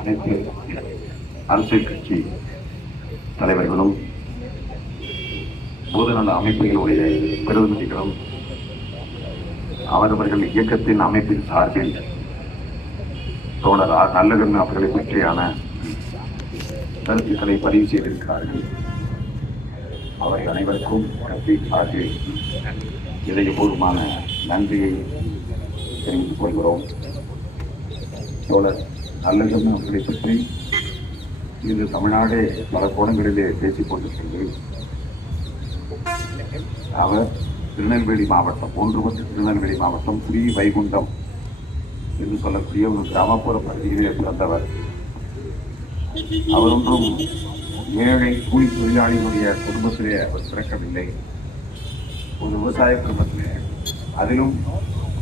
அனைத்து அரசியல் கட்சி தலைவர்களும் பொதுநல அமைப்புகளுடைய பிரதிநிதிகளும் அவரவர்கள் இயக்கத்தின் அமைப்பின் சார்பில் தோழர் நல்லகண்ணு அவர்களை பற்றியான கருத்துக்களை பதிவு செய்திருக்கிறார்கள். அவர்கள் அனைவருக்கும் கட்சியின் சார்பில் இதயபூர்வமான நன்றியை தெரிவித்துக் கொள்கிறோம். தோழர் நல்லகண்ணு அவர்களை பற்றி இன்று தமிழ்நாடே பல கோணங்களிலே பேசிக் கொண்டிருக்கிறது. அவர் திருநெல்வேலி மாவட்டம், ஒன்றுபட்டு திருநெல்வேலி மாவட்டம் ஸ்ரீ வைகுண்டம் என்று சொல்லக்கூடிய ஒரு கிராமப்புற பகுதியிலே பிறந்தவர். அவர் ஒன்றும் ஏழை கூலி தொழிலாளிகளுடைய குடும்பத்திலே அவர் பிறக்கவில்லை. ஒரு விவசாய குடும்பத்திலே, அதிலும்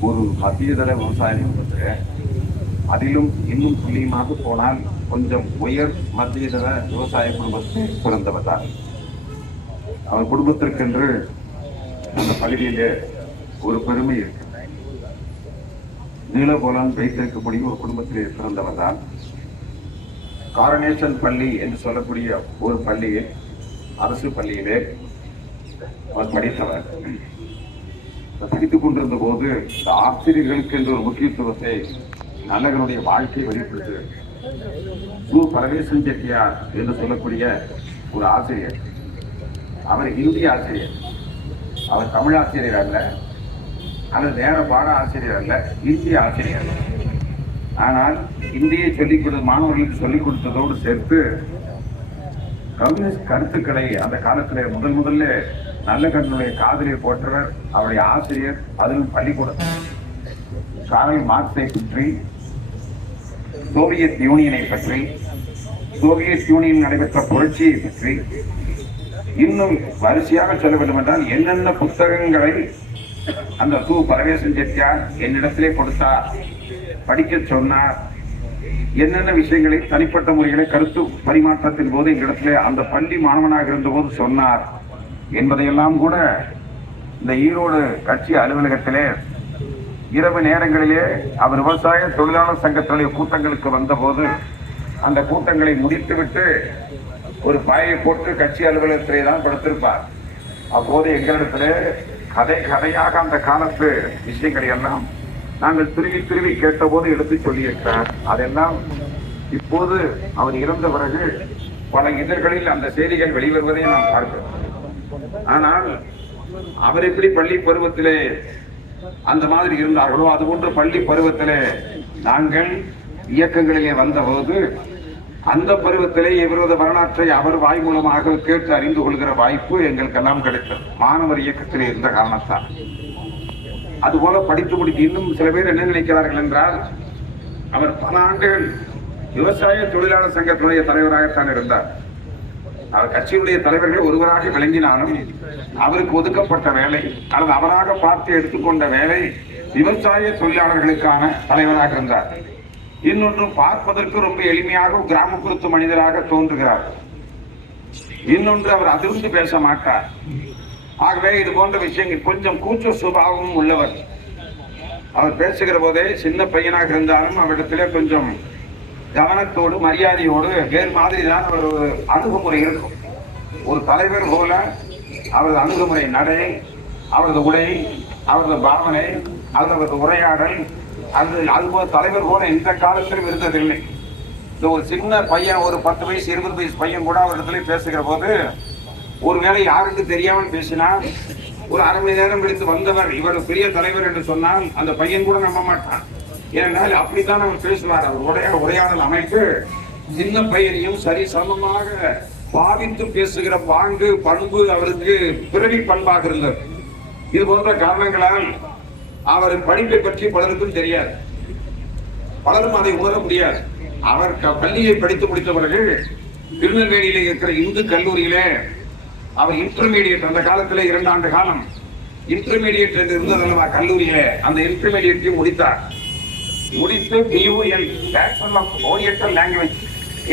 ஒரு மத்தியதர விவசாய குடும்பத்திலே, அதிலும் இன்னும் துல்லியமாக போனால் கொஞ்சம் உயர் மத்தியதர விவசாய குடும்பத்தில் பிறந்தவர் தான். அவர் குடும்பத்திற்கென்று அந்த பகுதியிலே ஒரு பெருமை இருக்கு. நீலகோலான் வைத்திருக்கக்கூடிய ஒரு குடும்பத்திலே பிறந்தவர் தான். காரனேஷன் பள்ளி என்று சொல்லக்கூடிய ஒரு பள்ளியில், அரசு பள்ளியிலே அவர் படித்தவர். படித்துக் கொண்டிருந்த போது இந்த ஆசிரியர்களுக்கு என்று ஒரு முக்கியத்துவத்தை நல்லகனுடைய வாழ்க்கை வெளிப்படுத்து சு. பரமேசன் செட்டியார் என்று சொல்லக்கூடிய ஒரு ஆசிரியர். அவர் இந்திய ஆசிரியர், அவர் தமிழ் ஆசிரியர் அல்ல, அல்லது நேர பாட ஆசிரியர் அல்ல, இந்திய ஆசிரியர். ஆனால் இந்தியை மாணவர்களுக்கு சொல்லிக் கொடுத்ததோடு சேர்த்து கம்யூனிஸ்ட் கருத்துக்களை அந்த காலத்தில் முதல்ல நல்லகண்ணுடைய காதலில் போற்றவர் அவருடைய ஆசிரியர். அதிலும் பள்ளிக்கூடம் காரல் மார்க்ஸை பற்றி, சோவியத் யூனியனை பற்றி, சோவியத் யூனியன் நடைபெற்ற புரட்சியை பற்றி, இன்னும் வரிசையாக சொல்ல வேண்டும் என்றால் என்னென்ன புத்தகங்களை அந்த சு. பரமேசன் செட்டியார் என்னிடத்திலே கொடுத்தார், படிக்க சொன்னார், என்னென்ன விஷயங்களை தனிப்பட்ட முறைகளை கருத்து பரிமாற்றத்தின் போது எங்களிடத்திலே அந்த பள்ளி மாணவனாக இருந்த போது சொன்னார் என்பதையெல்லாம் கூட இந்த ஈரோடு கட்சி அலுவலகத்திலே இரவு நேரங்களிலே அவர் விவசாய தொழிலாளர் சங்கத்தினுடைய கூட்டங்களுக்கு வந்தபோது அந்த கூட்டங்களை முடித்துவிட்டு ஒரு பாயை போட்டு கட்சி அலுவலகத்திலே தான் படுத்திருப்பார். அப்போது எங்களிடத்திலே கதையாக அந்த காலத்து விஷயங்களை எல்லாம் நாங்கள் திருவி கேட்டபோது எடுத்து சொல்லியிருக்கிறார். அதெல்லாம் இப்போது அவர் இறந்த பிறகு பல இதழ்களில் அந்த செய்திகள் வெளிவருவதை நாம் பார்க்கிறோம். ஆனால் அவர் எப்படி பள்ளி பருவத்திலே அந்த மாதிரி இருந்தார்களோ அதுபோன்று பள்ளி பருவத்திலே நாங்கள் இயக்கங்களிலே வந்தபோது அந்த பருவத்திலே இவரது வரலாற்றை அவர் வாய் மூலமாக கேட்டு அறிந்து கொள்கிற வாய்ப்பு எங்களுக்கெல்லாம் கிடைத்தது, மாணவர் இயக்கத்திலே இருந்த காரணத்தால். அதுபோல படித்து முடித்து இன்னும் சில பேர் என்ன நினைக்கிறார்கள் என்றால், அவர் பல ஆண்டுகள் விவசாய தொழிலாளர் சங்கத்தினுடைய தலைவராகத்தான் இருந்தார். அவர் கட்சியினுடைய தலைவர்கள் ஒருவராக விளங்கினாலும் அவருக்கு ஒதுக்கப்பட்ட வேலை அல்லது அவராக பார்த்து எடுத்துக்கொண்ட வேலை விவசாய தொழிலாளர்களுக்கான தலைவராக இருந்தார். இன்னொன்று பார்ப்பதற்கு ரொம்ப எளிமையாக கிராமப்புறத்து மனிதராக தோன்றுகிறார். இன்னொன்று அவர் அதிர்ந்து பேச மாட்டார். ஆகவே இது போன்ற விஷயங்கள் கொஞ்சம் கூச்ச சுபாவமும் உள்ளவர். அவர் பேசுகிற போதே சின்ன பையனாக இருந்தாலும் அவரிடத்திலே கொஞ்சம் கவனத்தோடு மரியாதையோடு வேறு மாதிரி தான் அவர் அணுகுமுறை இருக்கும். ஒரு தலைவர் போல அவரது அணுகுமுறை, நடை, அவரது உடை, அவரது பாவனை, அவரது உரையாடல், அதுபோல தலைவர் போல இந்த காலத்திலும் இருந்ததில்லை. இந்த ஒரு சின்ன பையன், ஒரு 10 வயசு 20 வயசு பையன் கூட அவரிடத்துல பேசுகிற போது ஒருவேளை யாருக்கு தெரியாமல் பேசினால் ஒரு அரை மணி நேரம் எடுத்து வந்தவர் இவர் பெரிய தலைவர் என்று சொன்னால் அந்த பையன் கூட நம்ப மாட்டான். ஏனென்றால் அப்படித்தான் அவர் பேசுவார். அவர் உரையாடல் அமைப்பு சின்ன பையனையும் சரி சமமாக பாவித்து பேசுகிற பாங்கு பண்பு அவருக்கு பிறவி பண்பாக இருந்தது. இது போன்ற காரணங்களால் அவர் படிப்பை பற்றி பலருக்கும் தெரியாது, பலரும் அதை உணர முடியாது. அவர் பள்ளியை படித்து முடித்தவர்கள் திருநெல்வேலியிலே இருக்கிற இந்து கல்லூரியிலே அவர் இன்டர்மீடியட், அந்த காலத்தில் 2 ஆண்டு காலம் இன்டர்மீடியட் என்று இருந்ததல்லவா கல்லூரியிலே, அந்த இன்டர்மீடியட்டையும் முடித்தார். முடித்து BOL bachelor of oriental language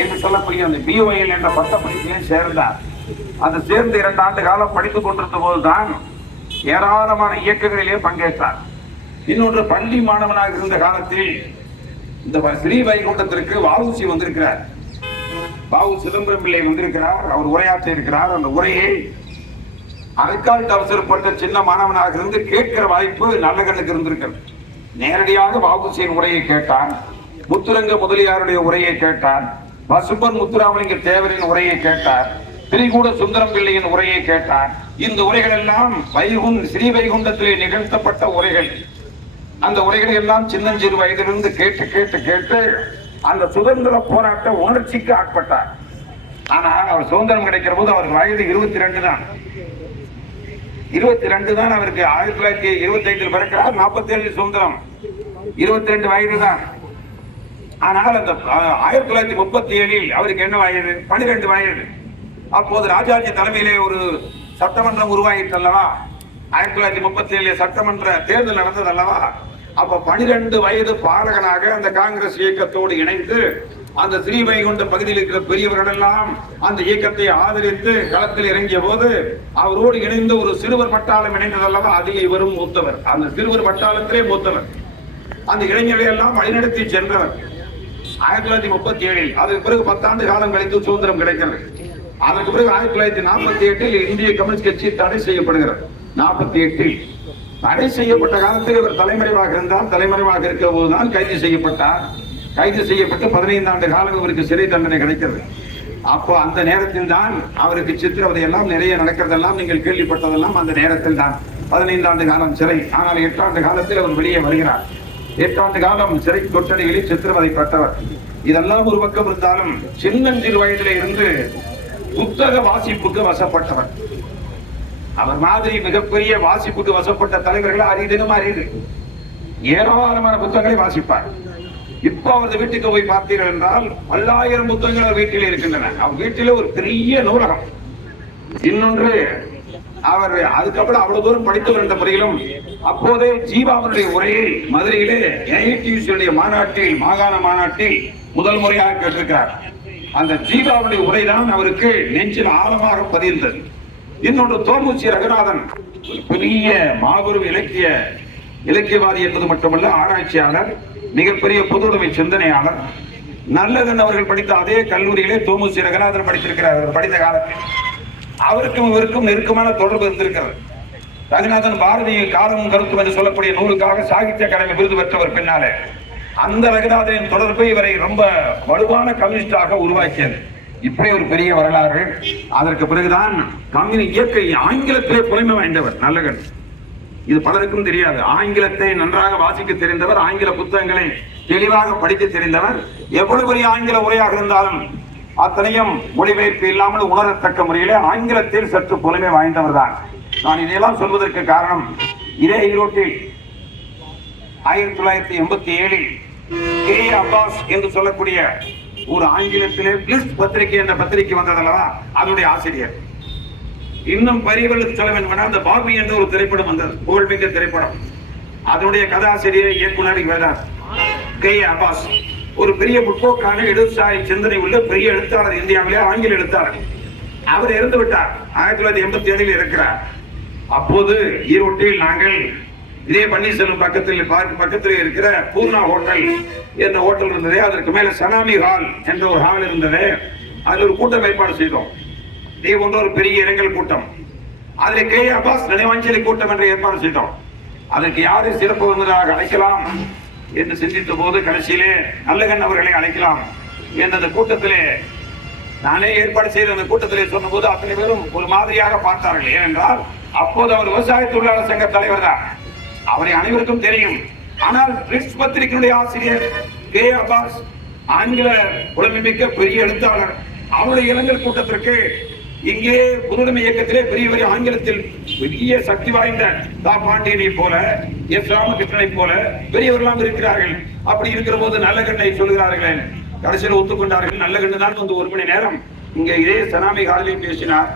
என்று சொல்லக்கூடிய அந்த BOL என்ற பட்டப்படிப்பிலே சேர்ந்தார். அது சேர்ந்து 2 ஆண்டு காலம் படித்துக் கொண்டிருந்த போதுதான் ஏராளமான இயக்கங்களிலே பங்கேற்றார். இன்னொன்று பள்ளி மாணவனாக இருந்த காலத்தில் இந்த ஸ்ரீவைகுண்டத்திற்கு வ.உ.சி. வந்திருக்கிறார். வ.உ. சிதம்பரம் பிள்ளை வந்திருக்கிறார். அவர் உரையாற்ற இருக்கிறார். அந்த உரையை அரைக்கால் அவசரப்பட்ட சின்ன மாணவனாக இருந்து கேட்கிற வாய்ப்பு நல்லகண்ணுக்கு இருந்திருக்கிறது. நேரடியாக வ.உ.சி.யின் உரையை கேட்டார். முத்துரங்க முதலியாருடைய உரையை கேட்டார். பசும்பன் முத்துராமலிங்க தேவரின் உரையை கேட்டார். திரிகூட சுந்தரம் பிள்ளையின் உரையை கேட்டார். இந்த உரைகள் எல்லாம் ஸ்ரீவைகுண்டத்திலே நிகழ்த்தப்பட்ட உரைகள். அந்த உரைகளை எல்லாம் சின்னஞ்சிறு வயதிலிருந்து கேட்டு கேட்டு கேட்டு அந்த சுதந்திர போராட்ட உணர்ச்சிக்கு ஆட்பட்டார். ஆனால் அவர் சுதந்திரம் கிடைக்கிற போது அவருக்கு வயது 22 தான். 22 தான் அவருக்கு. 1925 பிறக்கிறார். 47 சுதந்திரம். 22 வயது தான். ஆனால் அந்த 1937 அவருக்கு என்ன வயது? 12 வயது. அப்போது ராஜாஜி தலைமையிலே ஒரு சட்டமன்றம் உருவாகிட்டு அல்லவா? 1937 சட்டமன்ற தேர்தல் நடந்தது அல்லவா? அப்ப 12 வயது பாலகனாக அந்த காங்கிரஸ் இயக்கத்தோடு இணைந்து அந்த ஸ்ரீவைகுண்ட பகுதியில் இருக்கிற பெரியவர்கள் எல்லாம் அந்த இயக்கத்தை ஆதரித்து களத்தில் இறங்கிய போது அவரோடு இணைந்து ஒரு சிறுவர் பட்டாளம் இணைந்தது அல்லவா? அதில் இவரும் மூத்தவர். அந்த சிறுவர் பட்டாளத்திலே மூத்தவர். அந்த இளைஞர்களை எல்லாம் வழிநடத்தி சென்றவர். 1937 அதுக்கு பிறகு 10 ஆண்டு காலம் கழித்து சுதந்திரம் கிடைக்கிறது. அதற்கு பிறகு 1948 இந்திய கம்யூனிஸ்ட் கட்சி தடை செய்யப்படுகிறது. 48 தடை செய்யப்பட்ட காலத்தில் இவர் தலைமறைவாக இருந்தால், தலைமறைவாக இருக்கிற போதுதான் கைது செய்யப்பட்டார். கைது செய்யப்பட்டு 15 ஆண்டு காலம் இவருக்கு சிறை தண்டனை கிடைக்கிறது. அப்போ அந்த நேரத்தில் தான் அவருக்கு சித்திரவதை எல்லாம் நிறைய நடக்கிறதெல்லாம் நீங்கள் கேள்விப்பட்டதெல்லாம் அந்த நேரத்தில் தான். 15 ஆண்டு காலம் சிறை. ஆனால் 8 ஆண்டு காலத்தில் அவர் வெளியே வருகிறார். 8 ஆண்டு காலம் சிறை கொட்டடிகளில் சித்திரவதை பட்டவர். இதெல்லாம் ஒரு பக்கம் இருந்தாலும் சின்னஞ்சிறு வயதிலே இருந்து புத்தக வாசிப்புக்கு வசப்பட்டவர். அவர் மாதிரி மிகப்பெரிய வாசிப்புக்கு வசப்பட்ட தலைவர்கள் அரிதினும் அரிது. ஏராளமான புத்தகங்களை வாசிப்பார். இப்ப அவரது வீட்டுக்கு போய் பார்த்தீர்கள் என்றால் 1000 புத்தகங்கள் வீட்டில் இருக்கின்றன. அவர் வீட்டிலே ஒரு பெரிய நூலகம். இன்னொன்று, அவர் அதுக்கப்புறம் அவ்வளவு தூரம் படித்தவர் என்ற முறையிலும் அப்போதே ஜீவாவுடைய உரையை மதுரையிலே ஏஐடியூசியுடைய மாநாட்டில், மாகாண மாநாட்டில் முதல் முறையாக கேட்டிருக்கிறார். அந்த ஜீவாவுடைய உரைதான் அவருக்கு நெஞ்சில் ஆழமாக பதிந்தது. இன்னொன்று, தோமுசி ரகுநாதன் பெரிய மாபெரும் இலக்கியவாதி என்பது மட்டுமல்ல, ஆராய்ச்சியாளர், மிகப்பெரிய பொதுவுடைமை சிந்தனையாளர். நல்லகன் அவர்கள் படித்த அதே கல்லூரியிலே தோமுசி ரகுநாதன் படித்திருக்கிறார். படித்த காலத்தில் அவருக்கும் இவருக்கும் நெருக்கமான தொடர்பு இருந்திருக்கிறது. ரகுநாதன் பாரதியின் காலமும் கருத்தும் என்று சொல்லக்கூடிய நூலுக்காக சாகித்ய அகாடமி விருது பெற்றவர். பின்னாலே அந்த ரகுநாதனின் தொடர்பு இவரை ரொம்ப வலுவான கம்யூனிஸ்டாக உருவாக்கியது. இப்படி ஒரு பெரிய வரலாறு. அதற்கு பிறகுதான் கம்யூனிஸ்ட் இயற்கை ஆங்கிலத்திலே புலமை வாய்ந்தவர் நல்லகன். இது பலருக்கும் தெரியாது. ஆங்கிலத்தை நன்றாக வாசிக்க தெரிந்தவர், ஆங்கில புத்தகங்களை தெளிவாக படிக்க தெரிந்தவர். எவ்வளவு பெரிய ஆங்கில உரையாக இருந்தாலும் அத்தனையும் மொழிபெயர்ப்பு இல்லாமல் உணரத்தக்க முறையிலே ஆங்கிலத்தில் சற்று புலமை வாய்ந்தவர் தான். நான் இதையெல்லாம் சொல்வதற்கு காரணம், இதே ஈரோட்டில் 1987 கே. அப்பாஸ் என்று சொல்லக்கூடிய ஒரு ஆங்கிலத்திலே பிளிஸ் பத்திரிகை என்ற பத்திரிகை வந்ததல்லவா, அதனுடைய ஆசிரியர். இன்னும் பரிவலுக்கு சொல்ல வேண்டும், அந்த பாபி என்ற ஒரு திரைப்படம் வந்தது, புகழ்மிக்க திரைப்படம். அதனுடைய கதாசிரியர் இயக்குனர் இவர்தான், கே. அப்பாஸ். ஒரு பெரிய முற்போக்கான இடதுசாரி சிந்தனை உள்ள பெரிய எழுத்தாளர், இந்தியாவிலே ஆங்கில எழுத்தாளர். அவர் இறந்து விட்டார். 1987 இருக்கிறார். அப்போது ஈரோட்டில் நாங்கள் இதே பன்னீர்செல்வம் பக்கத்தில் இருக்கிற பூர்ணா ஹோட்டல் என்ற ஹோட்டல் இருந்தது. அதற்கு மேல சனாமி ஹால் என்ற ஒரு ஹால் இருந்தது. அதில் ஒரு கூட்டம் ஏற்பாடு செய்தோம். இதே போன்ற ஒரு பெரிய இரங்கல் கூட்டம். அதில் கே. அப்பாஸ் நினைவாஞ்சலி கூட்டம் என்று ஏற்பாடு செய்தோம். அதற்கு யாரை சிறப்பு விருந்தினராக அழைக்கலாம் என்று சிந்தித்த போது கடைசியிலே நல்லகன் அவர்களை அழைக்கலாம் என்ற அந்த கூட்டத்திலே, நானே ஏற்பாடு செய்த அந்த கூட்டத்திலே சொன்ன போது அத்தனை பேரும் ஒரு மாதிரியாக பார்த்தார்கள். ஏனென்றால் அப்போது அவர் விவசாய தொழிலாளர் சங்க தலைவர் தான். அவரை அனைவருக்கும் தெரியும். ஆனால் பிளிஸ் பத்திரிகையுடைய ஆசிரியர் கே. அப்பாஸ் ஆங்கில புலமைமிக்க பெரிய எழுத்தாளர். அவருடைய இரங்கல் கூட்டத்திற்கு இங்கே புதுமை இயக்கத்திலே பெரிய ஆங்கிலத்தில் பெரிய சக்தி வாய்ந்த தா. பாண்டியனை போல, எஸ். ராமகிருஷ்ணனை போல பெரியவர்களாம் இருக்கிறார்கள். அப்படி இருக்கிற போது நல்லகண்ணை சொல்கிறார்கள். கடைசியில் ஒத்துக்கொண்டார்கள். நல்லகண்ணு தான் வந்து 1 மணி நேரம் இங்கே இதே சனாமி ஹாலில் பேசினார்.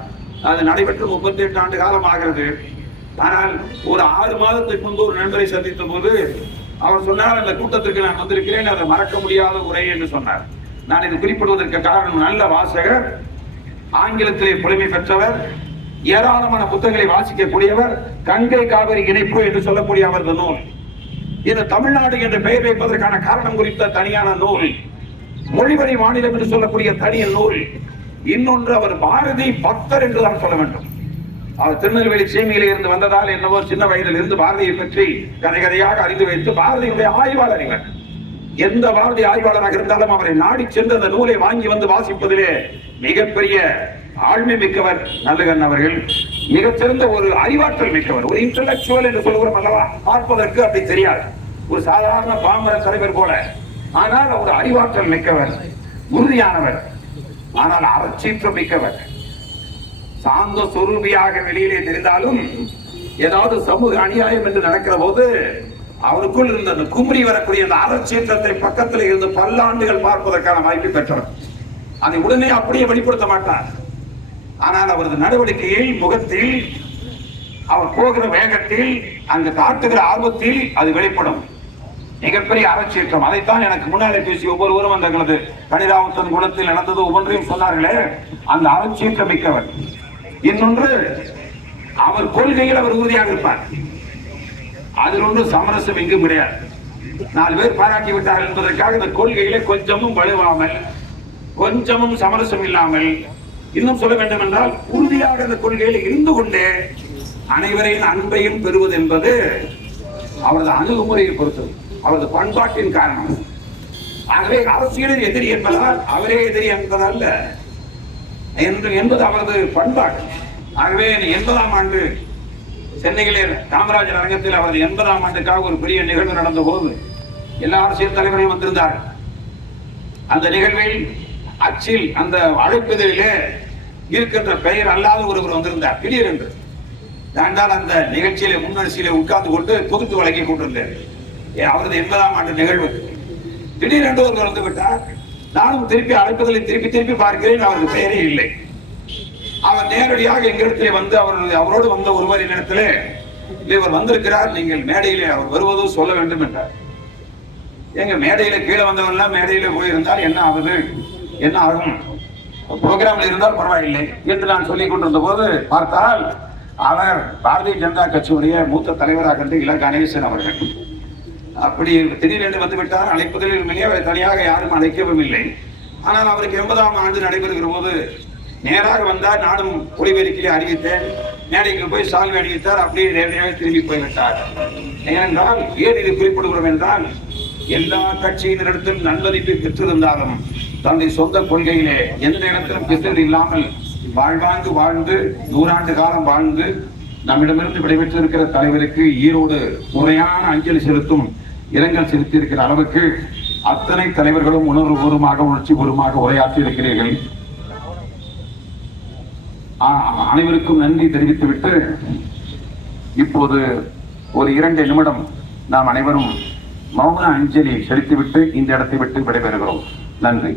அது நடைபெற்று 38 ஆண்டு காலம் ஆகிறது. ஆனால் ஒரு 6 மாதத்துக்கு முன்பு ஒரு நண்பரை சந்தித்த போது அவர் சொன்னார், அந்த கூட்டத்திற்கு நான் வந்திருக்கிறேன், அதை மறக்க முடியாத உரை என்று சொன்னார். நான் இது குறிப்பிடுவதற்கு காரணம், நல்ல வாசகர், ஆங்கிலத்திலே புலமை பெற்றவர், ஏராளமான புத்தகங்களை வாசிக்கக்கூடியவர், கங்கை காவிரி இணைப்பு என்று சொல்லக்கூடிய அவரது நூல். இந்த தமிழ்நாடு என்ற பெயர் வைப்பதற்கான காரணம் குறித்த தனியான நூல், மொழிவழி மாநிலம் என்று சொல்லக்கூடிய தனிய நூல். இன்னொன்று, அவர் பாரதி பக்தர் என்றுதான் சொல்ல வேண்டும். அவர் திருநெல்வேலி சீமையிலே இருந்து வந்ததால் என்னவோ சின்ன வயதில் இருந்து பாரதியை பற்றி கதை கதையாக அறிந்து வைத்து பாரதியுடைய ஆய்வாளர் இவர். எந்த பாரதி ஆய்வாளராக இருந்தாலும் அவரை நாடி சென்று அந்த நூலை வாங்கி வந்து வாசிப்பதிலே மிகப்பெரிய ஆழ்மை மிக்கவர் நல்லகன் அவர்கள். மிகச்சிறந்த ஒரு அறிவாற்றல் மிக்கவர், ஒரு இன்டலெக்சுவல் என்று சொல்கிறோம் அல்லவா, பார்ப்பதற்கு அப்படி தெரியாது, ஒரு சாதாரண பாமர தலைவர் போல. ஆனால் ஒரு அறிவாற்றல் மிக்கவர், உறுதியானவர், ஆனால் அறச்சீற்றம் மிக்கவர். சாந்த சொரூபியாக வெளியிலே தெரிந்தாலும் ஏதாவது சமூக அநியாயம் என்று நடக்கிற போது அவருக்குள் இருந்த அந்த குமரி வரக்கூடிய அந்த அறச்சீற்றத்தை பக்கத்தில் இருந்து பல்லாண்டுகள் பார்ப்பதற்கான வாய்ப்பை பெற்றவர். அதை உடனே அப்படியே வெளிப்படுத்த மாட்டார். ஆனால் அவரது நடவடிக்கையில், முகத்தில், அவர் போகிற வேகத்தில், அங்கு காட்டுகிற ஆர்வத்தில் அது வெளிப்படும். மிகப்பெரிய அறச்சீற்றம். அதைத்தான் எனக்கு முன்னாலே பேசி ஒவ்வொருவரும் தங்களது கணிராவுத்தன் குணத்தில் நடந்தது ஒவ்வொன்றையும் சொன்னார்களே, அந்த அறச்சீற்றம் மிக்கவர். இன்னொன்று, அவர் கொள்கையில் அவர் உறுதியாக இருப்பார். அதில் ஒன்று சமரசம் எங்கும் கிடையாது. 4 பேர் பாராட்டி விட்டார்கள் என்பதற்காக இந்த கொள்கையிலே கொஞ்சமும் வலுவாமல், கொஞ்சமும் சமரசம் இல்லாமல், இன்னும் சொல்ல வேண்டும் என்றால் உறுதியாக இந்த கொள்கையில் இருந்து கொண்டே அனைவரையும் அன்பையும் பெறுவது என்பது அவரது அணுகுமுறையை பொறுத்தது, அவரது பண்பாட்டின் காரணம். ஆகவே அரசியலில் எதிரி என்பதால் அவரே எதிரி என்பதல்ல என்பது அவரது பண்பாடு. ஆகவே 80ஆம் ஆண்டு சென்னையிலே காமராஜர் அரங்கத்தில் அவரது 80ஆம் ஆண்டுக்காக ஒரு பெரிய நிகழ்வு நடந்த போது எல்லா அரசியல் தலைவரையும் வந்திருந்தார்கள். அந்த நிகழ்வில் அச்சில் அந்த அழைப்பதிலே இருக்கின்ற பெயர் அல்லாத ஒருவர் வந்திருந்தார். திடீரென்று நான் அந்த நிகழ்ச்சியில முன்னரசியிலே உட்கார்ந்து கொண்டு தொகுத்து வழங்கி கொண்டிருந்தேன். அவரது 80ஆம் ஆண்டு நிகழ்வு. திடீரென்று ஒருவர் வந்து விட்டார். நானும் திருப்பி அழைப்பதில் திருப்பி பார்க்கிறேன், அவருக்கு பெயரே இல்லை. அவர் நேரடியாக எங்களிடத்திலே வந்து அவரோடு வந்த ஒருவரின் இடத்திலே, இவர் வந்திருக்கிறார், நீங்கள் மேடையிலே அவர் வருவதும் சொல்ல வேண்டும் என்றார். எங்க மேடையில கீழே வந்தவெல்லாம் மேடையில போயிருந்தால் என்ன ஆகுது, என்ன ஆகும், புரோகிராமில் இருந்தால் பரவாயில்லை என்று நான் சொல்லிக் கொண்டிருந்த போது பார்த்தால் அவர் பாரதிய ஜனதா கட்சியுடைய மூத்த தலைவராக இல கணேசன் அவர்கள். அப்படி திடீரென்று வந்து விட்டார். அழைப்பதில் அவரை தனியாக யாரும் அழைக்கவும் இல்லை. ஆனால் அவருக்கு 80ஆம் ஆண்டு நடைபெறுகிற போது நேராக வந்தார். நானும் ஒளிபெருக்கிலே அறிவித்தேன். மேடைக்கு போய் சால்வை அணிவித்தார். அப்படியே நேரடியாக திரும்பி போய்விட்டார். ஏனென்றால் ஏன் இது குறிப்பிடுகிறோம் என்றால், எல்லா கட்சியினரிடத்திலும் நன்மதிப்பை பெற்றிருந்தாலும் தன்னுடைய சொந்த கொள்கையிலே எந்த இடத்திலும் பிசகு இல்லாமல் வாழ்ந்து 100 ஆண்டு காலம் வாழ்ந்து நம்மிடமிருந்து விடைபெற்று இருக்கிற தலைவருக்கு ஈரோடு முறையான அஞ்சலி செலுத்தும், இரங்கல் செலுத்தி இருக்கிற அளவுக்கு அத்தனை தலைவர்களும் உணர்வுபூர்வமாக, உணர்ச்சிபூர்வமாக உரையாற்றி இருக்கிறீர்கள். அனைவருக்கும் நன்றி தெரிவித்துவிட்டு இப்போது ஒரு 2 நிமிடம் நாம் அனைவரும் மௌன அஞ்சலி செலுத்திவிட்டு இந்த இடத்தை விட்டு விடைபெறுகிறோம். நன்றி.